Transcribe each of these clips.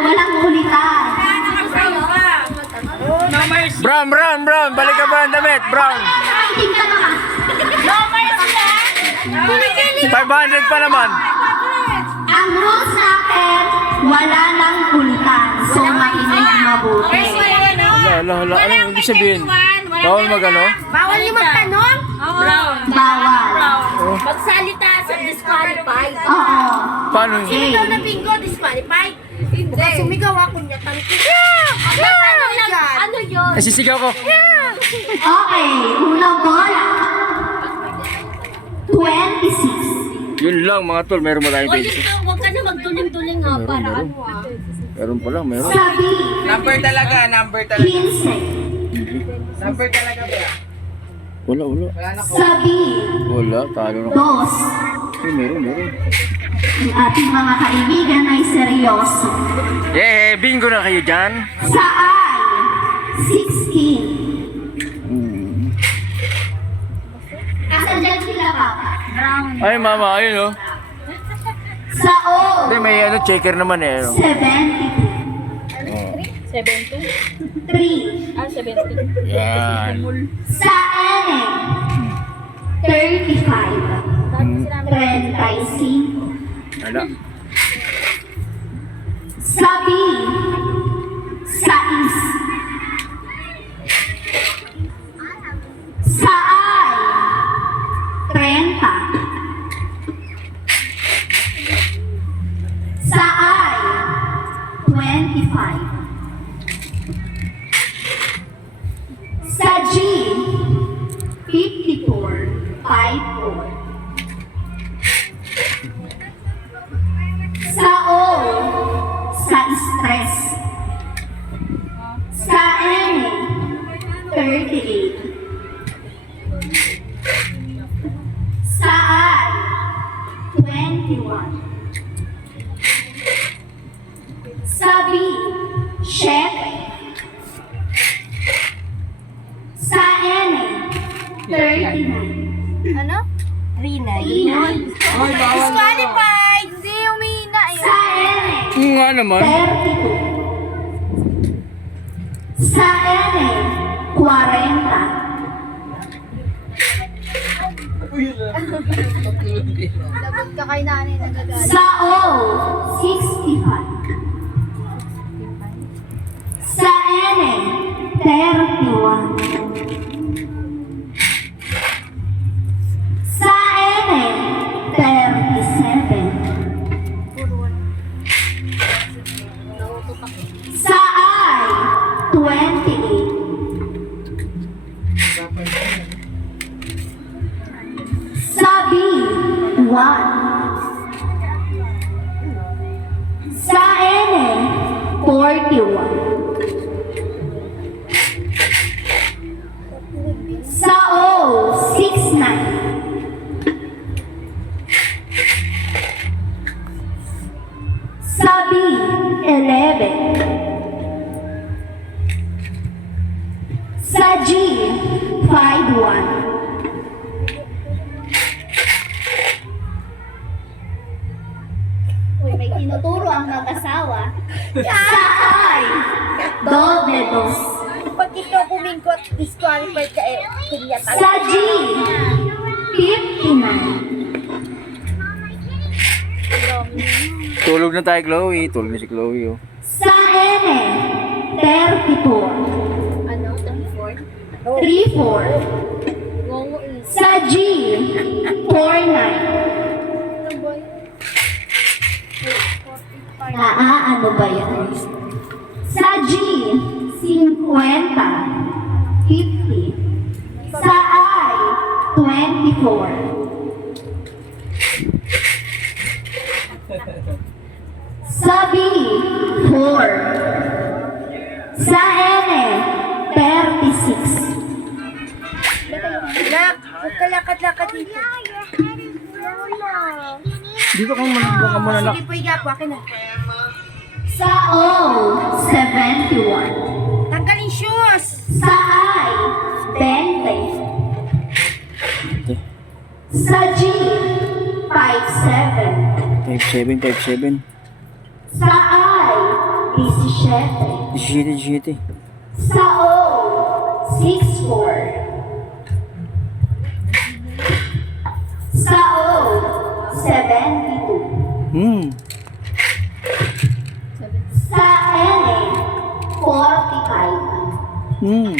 walang ulitan. Brown, balik ka ba ang damit, Brown? Nakaitim ka na. 500 pa naman. Ang rules natin, wala nang ulitan. So, makinig mabuti. Hala, anong ibig sabihin? Bawal magano? Bawal niyo magtanong? Brown. Bawal. Magsalita sa disqualified. Oo. Paano? Ikaw na bingo, disqualified. Hindi. Sumigaw ako niya. Ano yun? Sisigaw ko. Okay, unang bola. 26. Yun lang mga tol, meron ba tayong O, yun 26? lang, huwag ka na magduling-duling ha, para ano ah. Meron pa lang, meron. Sabi, Number talaga. 15. Number talaga ba? Wala. Sabi, Wala, talo na. 2. Meron. Ang ating mga kaibigan ay seryoso. Bingo na kayo dyan. Sa I, 16. Asan dyan sila, Papa? Ay, mama, ayun oh. Sa O, Hindi, may checker naman eh. 72. 70? 3. Ah, 70. Yan. Sa N, 35. 35. Wala. Sa B, 6. Sa I, 30. Sa I, 25. Sa G, 54. 54. Sa O, sa stress. Sa N, 38. Sa I, 21. Sa B, 7. Sa N, 39. Ano? 39. Disqualified! Hindi, umihina eh. Sa N, Nga naman. 32. Sa N, 40. Lagot ka kay nanay nagagalit. Sa O, 65. Sa N, 31. Sa N, 37. Sa I, 28. Sa B, 1. Sa N, 41. Sa O, 69. Sa B, 11. Sa G, 51. Uy, may tinuturo ang mag-asawa. Sa I, doble dos. Pag ikaw pumingkot, disqualified ka eh. Kanya Sa G, 59. Tulog na tayo, Chloe. Tulog na si Chloe oh. Sa N, 34. Ano? 34? 34. Ngongo is. Sa G, 49. Ano ba yan? Sa G, 50. 50. Sa I, 24. Sa B, 4. Sa N, 36. Nak, huwag ka lakad-lakad dito. Dito ka muna nak. Sige po, higa po. Akin na. Sa O, 71. Tanggalin shoes! Sa I, 20. Sa G, 57. 57. Sa I, 17. Sa O, 6-4. Sa O, 72. Sa N, 45.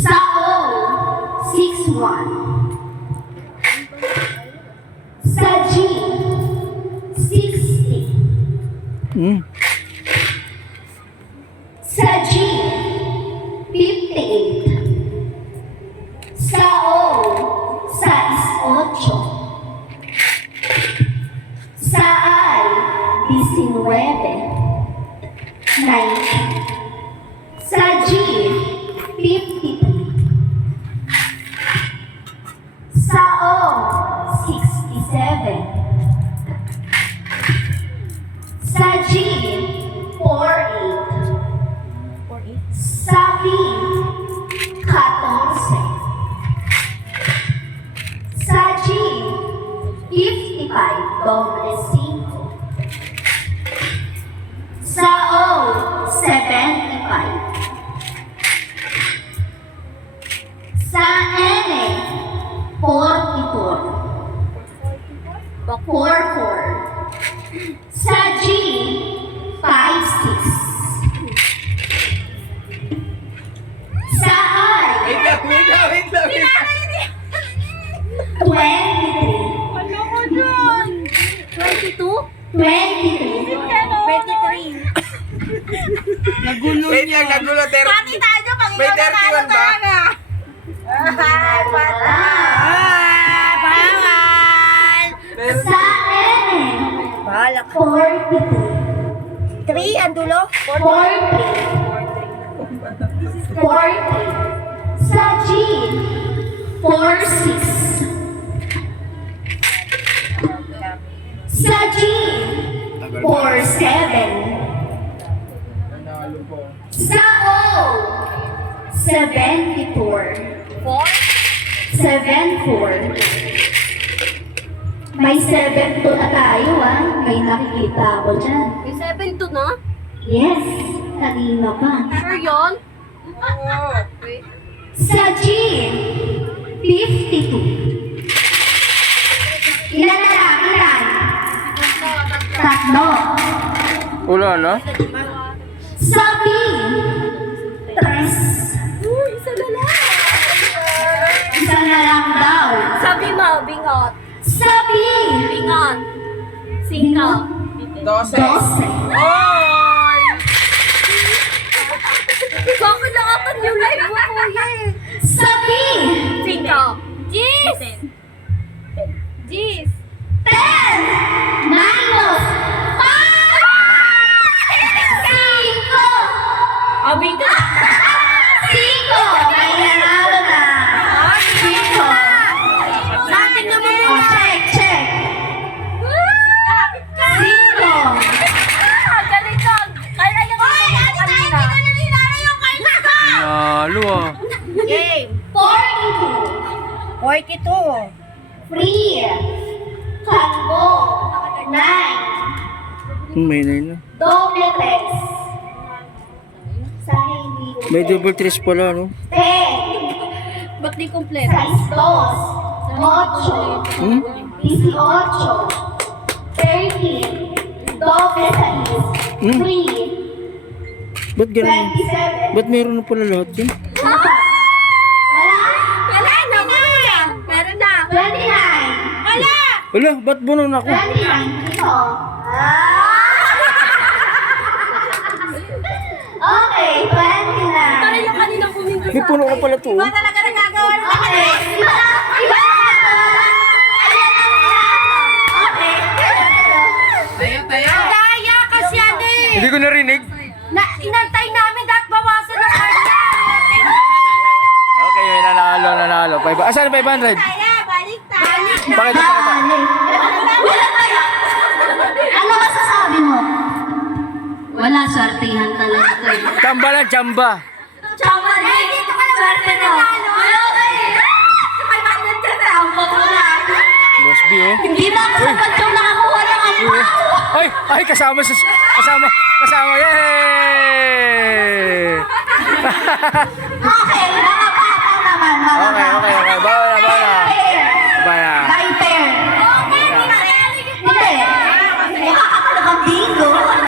Sa O, 61. Sa G, 60. Sa G, 58. Sa O, 68. Sa I, 19. 90. Sa G, 53. Sa O, 67. Sa G, 48. Sa B, 14. Sa G, 55, doble 5. Sa O, 75. Sa N, 44. 44. Sa G, 56. Sa I, 23. Wait lang, nagulo. Pati tayo, pag May ikaw 31 nanalo ba? talaga. Bawal! Sa N, Bahala ka. 43. 3, ang dulo? 40. 40. Sa G, 46. Sa G, 47. Sa O, 74. 74. May 7 to na tayo May nakikita ako dyan. May 7 to na? Yes, kanina pa. Sure yun? Sa G, 52. Ilan na lang? Ilan? Tatlo. Wala na? Sa B, 3. Isa na lang. Isa na lang daw. Sabi mo, bingot. Sa B, Bingot. Singko. 12. 12. Oy! Bakit nakatan yung live mo, kuya eh? Sa B, Singko. Jeez! Jeez! 10 minus 5. 5. Oh, bingot. 5. May nanalo na. 5. Sa atin naman O, check. 5. Galing ka. Kaya yung kanina. Nalo ah. Game. 42. 42. Free. Combo. 9. May 9 na. Doble 3. Sa hindi ko. May double 3 pala, no? 10. Ba't di kompleto? 6, 2. 8. 18. 30. Doble 6. 3. Ba't ganun? 27. Ba't meron na pala lahat yun? Ano pa? Wala? Wala na, kuya. Meron na. 29. Wala! Wala, ba't bunon ako? 29 dito. Okay, 29. Para yung kaninang kuminto May puno ka pala to. Ba talaga nagagawa ng Okay. Iba na ako. Ayan na yan. Okay. Daya kasi ano eh. Hindi ko narinig. Inantay namin dahil bawasan ng kanya. Okay, may nanalo. Asan 500? Daya, balik tayo. Pakita. Wala kaya. Ano masasabi mo? Wala, swertihan talaga to eh. Chamba lang, chamba. Tsaka din, Dito ka na swerte mo. Okay. 500 ka na. Ang pagkula. Boss B, oh. Hindi ba ako sapat yung nakakuha ng ano? Ay, kasama sa... Kasama. Yay!